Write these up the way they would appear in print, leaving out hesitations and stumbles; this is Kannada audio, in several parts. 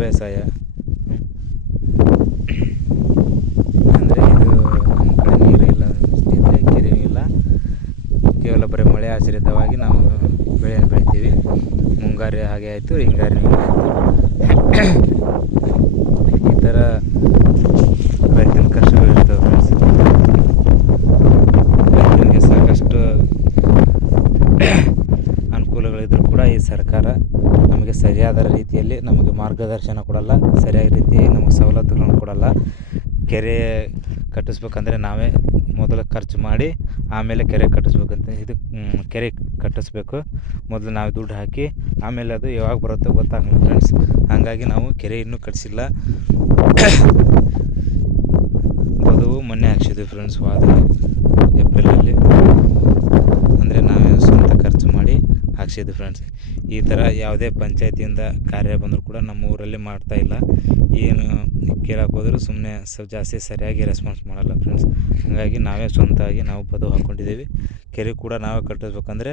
ಬೇಸಾಯ ಅಂದರೆ ಇದು ನಮ್ಮ ಕಡೆ ನೀರು ಇಲ್ಲ ಸ್ನೇಹಿತರೆ, ಕೆರೆಯೂ ಇಲ್ಲ. ಕೇವಲ ಬರೀ ಮಳೆ ಆಶ್ರಿತವಾಗಿ ನಾವು ಬೆಳೆಯನ್ನು ಬೆಳಿತೀವಿ. ಮುಂಗಾರು ಹಾಗೆ ಆಯಿತು, ಹಿಂಗಾರಿನೂ ಆಯಿತು. ಈ ಥರ ರೈತನ ಕಷ್ಟಗಳಿರ್ತವೆ ಫ್ರೆಂಡ್ಸ್. ರೈತನಿಗೆ ಸಾಕಷ್ಟು ಅನುಕೂಲಗಳಿದ್ದರೂ ಕೂಡ ಈ ಸರ್ಕಾರ ನಮಗೆ ಸರಿಯಾದ ರೀತಿಯಲ್ಲಿ ನಮಗೆ ಮಾರ್ಗದರ್ಶನ ಕೊಡಲ್ಲ, ಸರಿಯಾದ ರೀತಿಯಾಗಿ ನಮಗೆ ಸವಲತ್ತುಗಳನ್ನು ಕೊಡಲ್ಲ. ಕೆರೆ ಕಟ್ಟಿಸ್ಬೇಕಂದ್ರೆ ನಾವೇ ಮೊದಲು ಖರ್ಚು ಮಾಡಿ ಆಮೇಲೆ ಕೆರೆ ಕಟ್ಟಿಸ್ಬೇಕಂತ. ಇದು ಕೆರೆ ಕಟ್ಟಿಸ್ಬೇಕು, ಮೊದಲು ನಾವು ದುಡ್ಡು ಹಾಕಿ ಆಮೇಲೆ ಅದು ಯಾವಾಗ ಬರುತ್ತೋ ಗೊತ್ತಾಗಲ್ಲ ಫ್ರೆಂಡ್ಸ್. ಹಾಗಾಗಿ ನಾವು ಕೆರೆ ಇನ್ನೂ ಕಟ್ಟಿಸಿಲ್ಲ. ಬದುವು ಮೊನ್ನೆ ಹಾಕ್ಸಿದ್ವಿ ಫ್ರೆಂಡ್ಸ್, ಏಪ್ರಿಲಲ್ಲಿ. ಅಂದರೆ ನಾವೇ ಸ್ವಂತ ಖರ್ಚು ಮಾಡಿ ಹಾಕ್ಸಿದ್ವಿ ಫ್ರೆಂಡ್ಸ್. ಈ ಥರ ಯಾವುದೇ ಪಂಚಾಯತಿಯಿಂದ ಕಾರ್ಯ ಬಂದರೂ ಕೂಡ ನಮ್ಮ ಊರಲ್ಲಿ ಮಾಡ್ತಾಯಿಲ್ಲ. ಏನು ಕೇಳಕ್ಕೆ ಹೋದರೂ ಸುಮ್ಮನೆ ಜಾಸ್ತಿ ಸರಿಯಾಗಿ ರೆಸ್ಪಾನ್ಸ್ ಮಾಡಲ್ಲ ಫ್ರೆಂಡ್ಸ್. ಹಾಗಾಗಿ ನಾವೇ ಸ್ವಂತವಾಗಿ ನಾವು ಬದುವು ಹಾಕ್ಕೊಂಡಿದ್ದೀವಿ. ಕೆರೆ ಕೂಡ ನಾವೇ ಕಟ್ಟಿಸ್ಬೇಕಂದ್ರೆ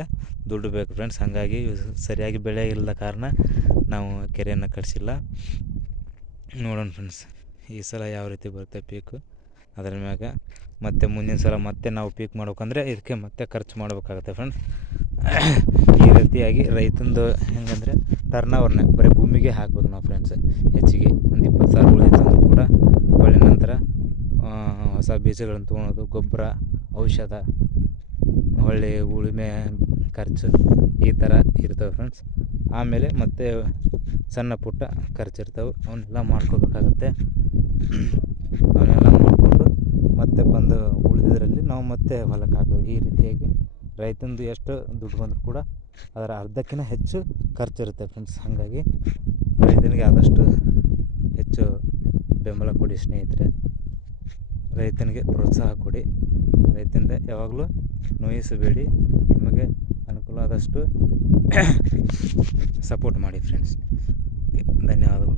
ದುಡ್ಡು ಬೇಕು ಫ್ರೆಂಡ್ಸ್. ಹಾಗಾಗಿ ಸರಿಯಾಗಿ ಬೆಳೆ ಇಲ್ಲದ ಕಾರಣ ನಾವು ಕೆರೆಯನ್ನು ಕಟ್ಟಿಸಿಲ್ಲ. ನೋಡೋಣ ಫ್ರೆಂಡ್ಸ್ ಈ ಸಲ ಯಾವ ರೀತಿ ಬರುತ್ತೆ ಪೀಕು, ಅದರ ಮ್ಯಾಗ ಮತ್ತು ಮುಂದಿನ ಸಲ ಮತ್ತೆ ನಾವು ಪೀಕ್ ಮಾಡ್ಬೇಕಂದ್ರೆ ಇದಕ್ಕೆ ಮತ್ತೆ ಖರ್ಚು ಮಾಡಬೇಕಾಗುತ್ತೆ ಫ್ರೆಂಡ್ಸ್. ಈ ರೀತಿಯಾಗಿ ರೈತಂದು ಹೆಂಗಂದರೆ ಟರ್ನವರ್ನೇ ಬರೀ ಭೂಮಿಗೆ ಹಾಕ್ಬೇಕು ನಾವು ಫ್ರೆಂಡ್ಸ್. ಹೆಚ್ಚಿಗೆ ಒಂದು 20,000 ಉಳಿತಂದ್ರೂ ಕೂಡ ಒಳ್ಳೆ ನಂತರ ಹೊಸ ಬೀಜಗಳನ್ನು ತೊಗೊಳೋದು, ಗೊಬ್ಬರ, ಔಷಧ, ಒಳ್ಳೆ ಉಳುಮೆ ಖರ್ಚು ಈ ಥರ ಇರ್ತವೆ ಫ್ರೆಂಡ್ಸ್. ಆಮೇಲೆ ಮತ್ತೆ ಸಣ್ಣ ಪುಟ್ಟ ಖರ್ಚು ಇರ್ತವೆ, ಅವನ್ನೆಲ್ಲ ಮಾಡ್ಕೋಬೇಕಾಗತ್ತೆ. ಅವನ್ನೆಲ್ಲ ಮಾಡಿಕೊಂಡು ಮತ್ತೆ ಬಂದು ಉಳಿದಿದ್ರಲ್ಲಿ ನಾವು ಮತ್ತೆ ಹೊಲಕ್ಕೆ ಹಾಕಬೇಕು. ಈ ರೀತಿಯಾಗಿ ರೈತಂದು ಎಷ್ಟು ದುಡ್ಡು ಬಂದರೂ ಕೂಡ ಅದರ ಅರ್ಧಕ್ಕಿಂತ ಹೆಚ್ಚು ಖರ್ಚಿರುತ್ತೆ ಫ್ರೆಂಡ್ಸ್. ಹಾಗಾಗಿ ರೈತನಿಗೆ ಆದಷ್ಟು ಹೆಚ್ಚು ಬೆಂಬಲ ಕೊಡಿ ಸ್ನೇಹಿತರೆ. ರೈತನಿಗೆ ಪ್ರೋತ್ಸಾಹ ಕೊಡಿ. ರೈತನಿಂದ ಯಾವಾಗಲೂ ನೋಯಿಸಬೇಡಿ. ನಿಮಗೆ ಅನುಕೂಲ ಆದಷ್ಟು ಸಪೋರ್ಟ್ ಮಾಡಿ ಫ್ರೆಂಡ್ಸ್. ಧನ್ಯವಾದಗಳು.